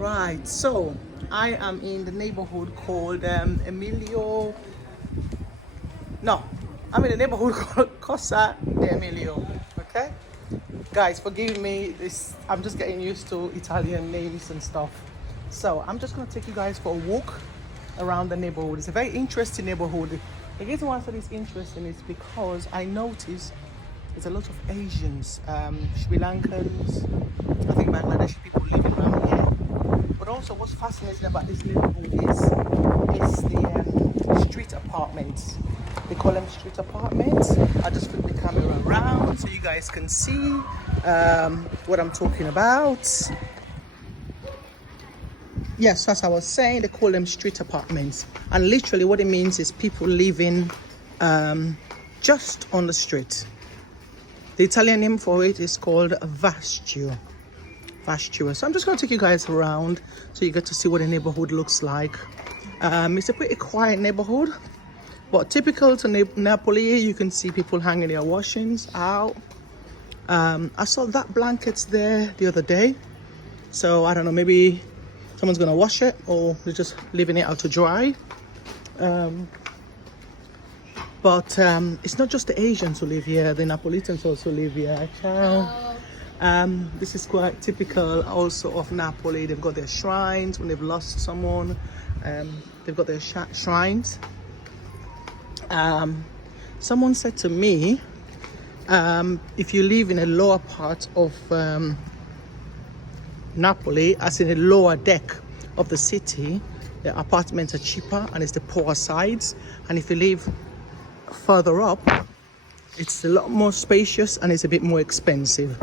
Right, so I am in the neighborhood called Emilio. No, I'm in the neighborhood called Cosa de Emilio. Okay, guys, forgive me. This I'm just getting used to Italian names and stuff. So I'm just gonna take you guys for a walk around the neighborhood. It's a very interesting neighborhood. The reason why I said it's interesting is because I noticed there's a lot of Asians, Sri Lankans, I think Bangladeshi people living around here. But also, what's fascinating about this neighborhood is the street apartments. They call them street apartments. I just flip the camera around so you guys can see what I'm talking about. Yes, as I was saying, they call them street apartments, and literally what it means is people living just on the street. The Italian name for it is called vastio. So I'm just going to take you guys around so you get to see what the neighborhood looks like. It's a pretty quiet neighborhood, but typical to Napoli. You can see people hanging their washings out. I saw that blankets there the other day, so I don't know, maybe someone's going to wash it or they're just leaving it out to dry. But it's not just the Asians who live here, the Napolitans also live here. This is quite typical also of Napoli. They've got their shrines when they've lost someone. They've got their shrines. Someone said to me, if you live in a lower part of Napoli, as in a lower deck of the city, the apartments are cheaper and it's the poorer sides. And if you live further up, it's a lot more spacious and it's a bit more expensive.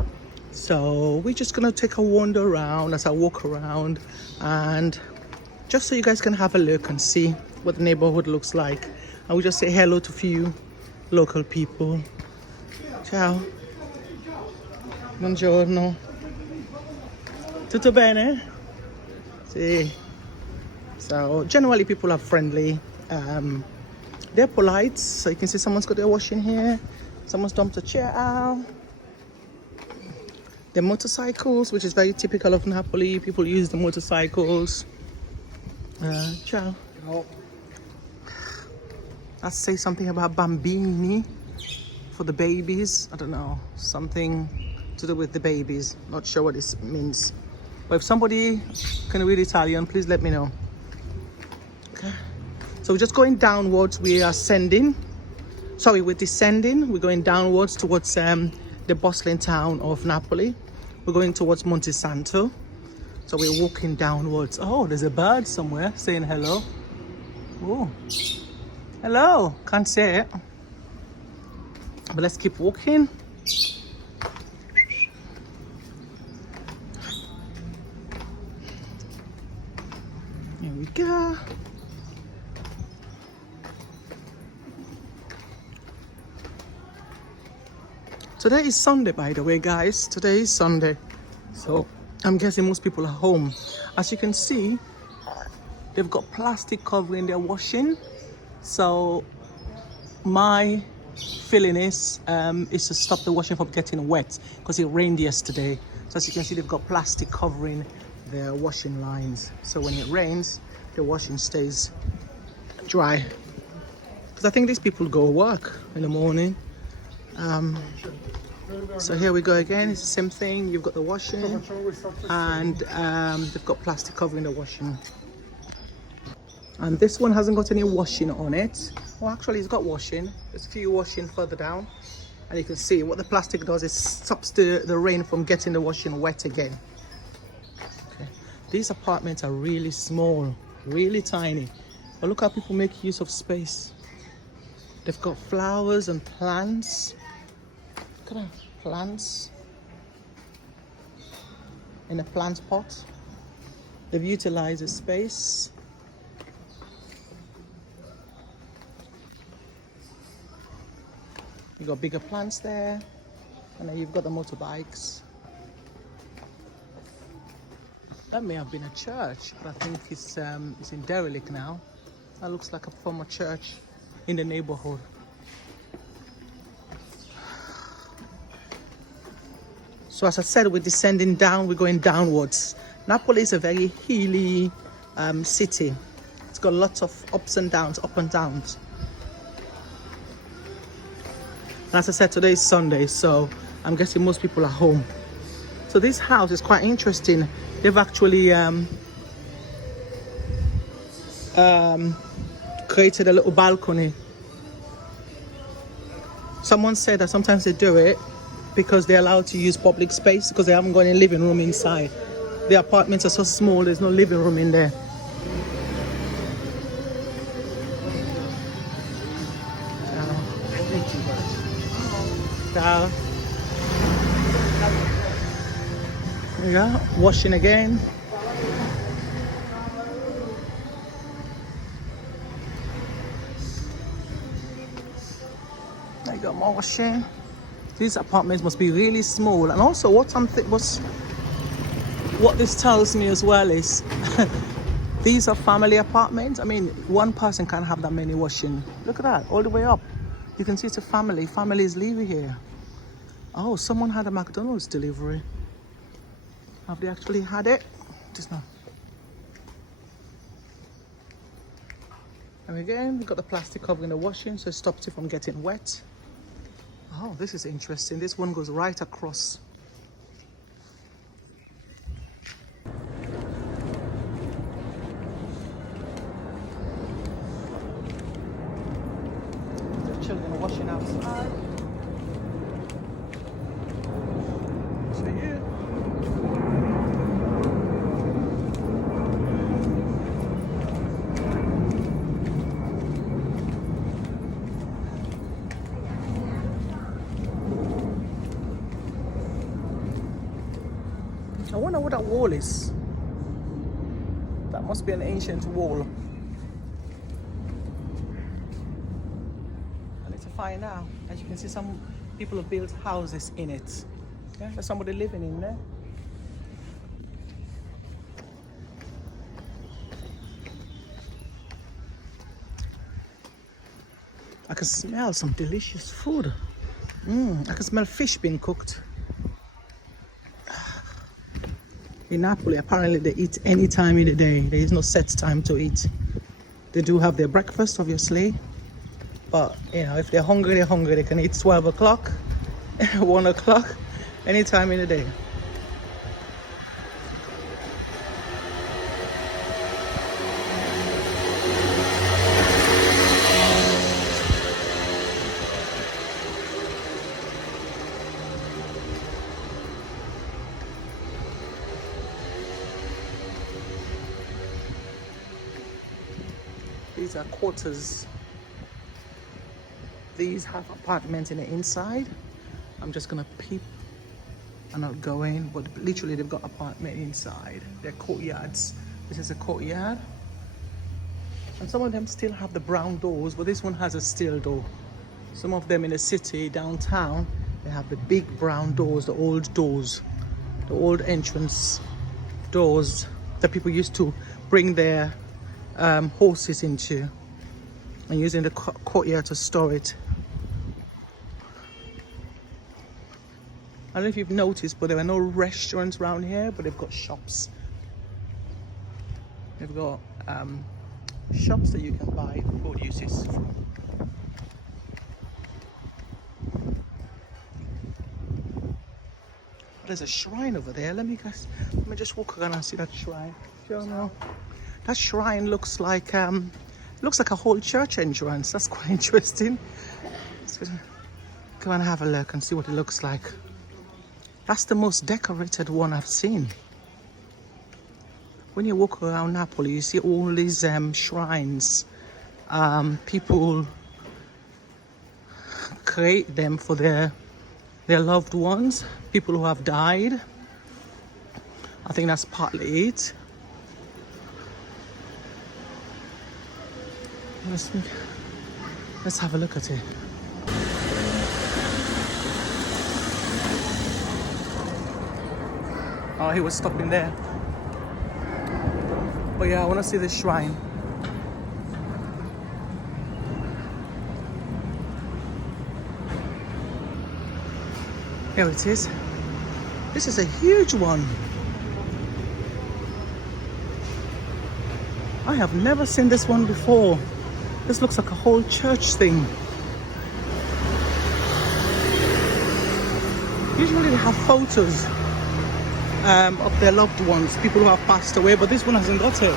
So we're just gonna take a wander around as I walk around, and just so you guys can have a look and see what the neighborhood looks like. And we just say hello to a few local people. Ciao. Buongiorno. Tutto bene? Sì. So generally people are friendly. They're polite. So you can see someone's got their washing here. Someone's dumped a chair out. The motorcycles, which is very typical of Napoli. People use the motorcycles. Ciao. Oh. Let's say something about bambini for the babies. I don't know, something to do with the babies. Not sure what this means. But if somebody can read Italian, please let me know. Okay. So we're just going downwards. We are ascending. Sorry, we're descending. We're going downwards towards the bustling town of Napoli. We're going towards Monte Santo. So we're walking downwards. Oh, there's a bird somewhere saying hello. Oh, hello. Can't say it. But let's keep walking. Here we go. Today is Sunday, by the way, guys. Today is Sunday. So I'm guessing most people are home. As you can see, they've got plastic covering their washing. So my feeling is to stop the washing from getting wet because it rained yesterday. So as you can see, they've got plastic covering their washing lines. So when it rains, the washing stays dry. Because I think these people go work in the morning. So here we go again. It's the same thing. You've got the washing and they've got plastic covering the washing. And this one hasn't got any washing on it. Well, actually it's got washing. There's a few washing further down. And you can see what the plastic does is stops the rain from getting the washing wet again. Okay. These apartments are really small, really tiny. But look how people make use of space. They've got flowers and plants. Look at that, plants in a plant pot. They've utilized the space. You've got bigger plants there, and then you've got the motorbikes. That may have been a church, but I think it's in derelict now. That looks like a former church in the neighborhood. So as I said, we're descending down, we're going downwards. Napoli is a very hilly city. It's got lots of ups and downs, up and downs. And as I said, today is Sunday, so I'm guessing most people are home. So this house is quite interesting. They've actually created a little balcony. Someone said that sometimes they do it because they're allowed to use public space because they haven't got any living room inside. The apartments are so small, there's no living room in there. There you go, washing again. There you go, more washing. These apartments must be really small. And also what this tells me as well is these are family apartments. I mean, one person can't have that many washing. Look at that, all the way up. You can see it's a family. Families live here. Oh, someone had a McDonald's delivery. Have they actually had it? Just now. And again, we've got the plastic covering the washing, so it stops it from getting wet. Oh, this is interesting. This one goes right across. The children are washing outside. I wonder what that wall is. That must be an ancient wall. I need to find out. As you can see, some people have built houses in it. Yeah, there's somebody living in there. I can smell some delicious food. I can smell fish being cooked. In Napoli, apparently they eat any time in the day. There is no set time to eat. They do have their breakfast, obviously. But, you know, if they're hungry, they're hungry. They can eat 12 o'clock, 1 o'clock, any time in the day. These are quarters. These have apartments in the inside. I'm just gonna peep and not go in, but literally they've got apartment inside. They're courtyards. This is a courtyard. And some of them still have the brown doors, but this one has a steel door. Some of them in the city, downtown, they have the big brown doors, the old entrance doors that people used to bring their horses into and using the courtyard to store it. I don't know if you've noticed, but there are no restaurants around here, but they've got shops. They've got shops that you can buy produces from. There's a shrine over there. Let me just walk around and see that shrine. That shrine looks like a whole church entrance. That's quite interesting. Let's go and have a look and see what it looks like. That's the most decorated one I've seen. When you walk around Napoli, you see all these shrines. People create them for their loved ones, people who have died. I think that's partly it. Let's have a look at it. Oh, he was stopping there. But yeah, I want to see the shrine. Here it is. This is a huge one. I have never seen this one before. This looks like a whole church thing. Usually they have photos of their loved ones, people who have passed away, but this one hasn't got it.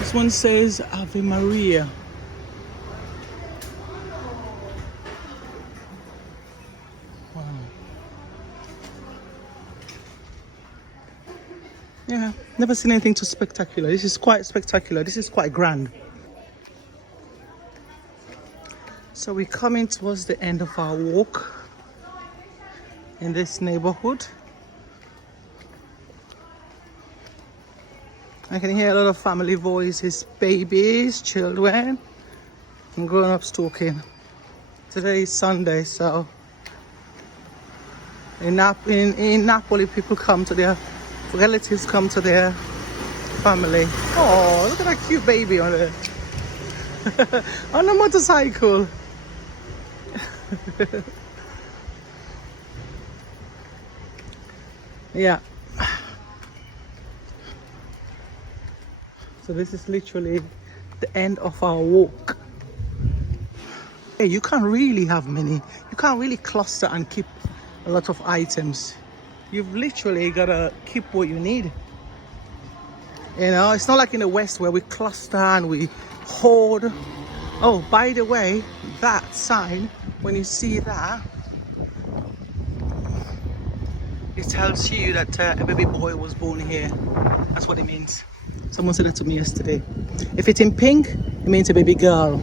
This one says Ave Maria. Wow. Yeah, never seen anything too spectacular. This is quite spectacular. This is quite grand. So we're coming towards the end of our walk in this neighborhood. I can hear a lot of family voices, babies, children, and grown-ups talking. Today is Sunday, so in Napoli, people come to their relatives, come to their family. Oh, look at that cute baby on it. On a motorcycle. Yeah. So this is literally the end of our walk. Hey, you can't really have many. You can't really cluster and keep a lot of items. You've literally got to keep what you need. You know, it's not like in the West where we cluster and we hoard. Oh, by the way, that sign, when you see that, it tells you that a baby boy was born here. That's what it means. Someone said that to me yesterday. If it's in pink, it means a baby girl.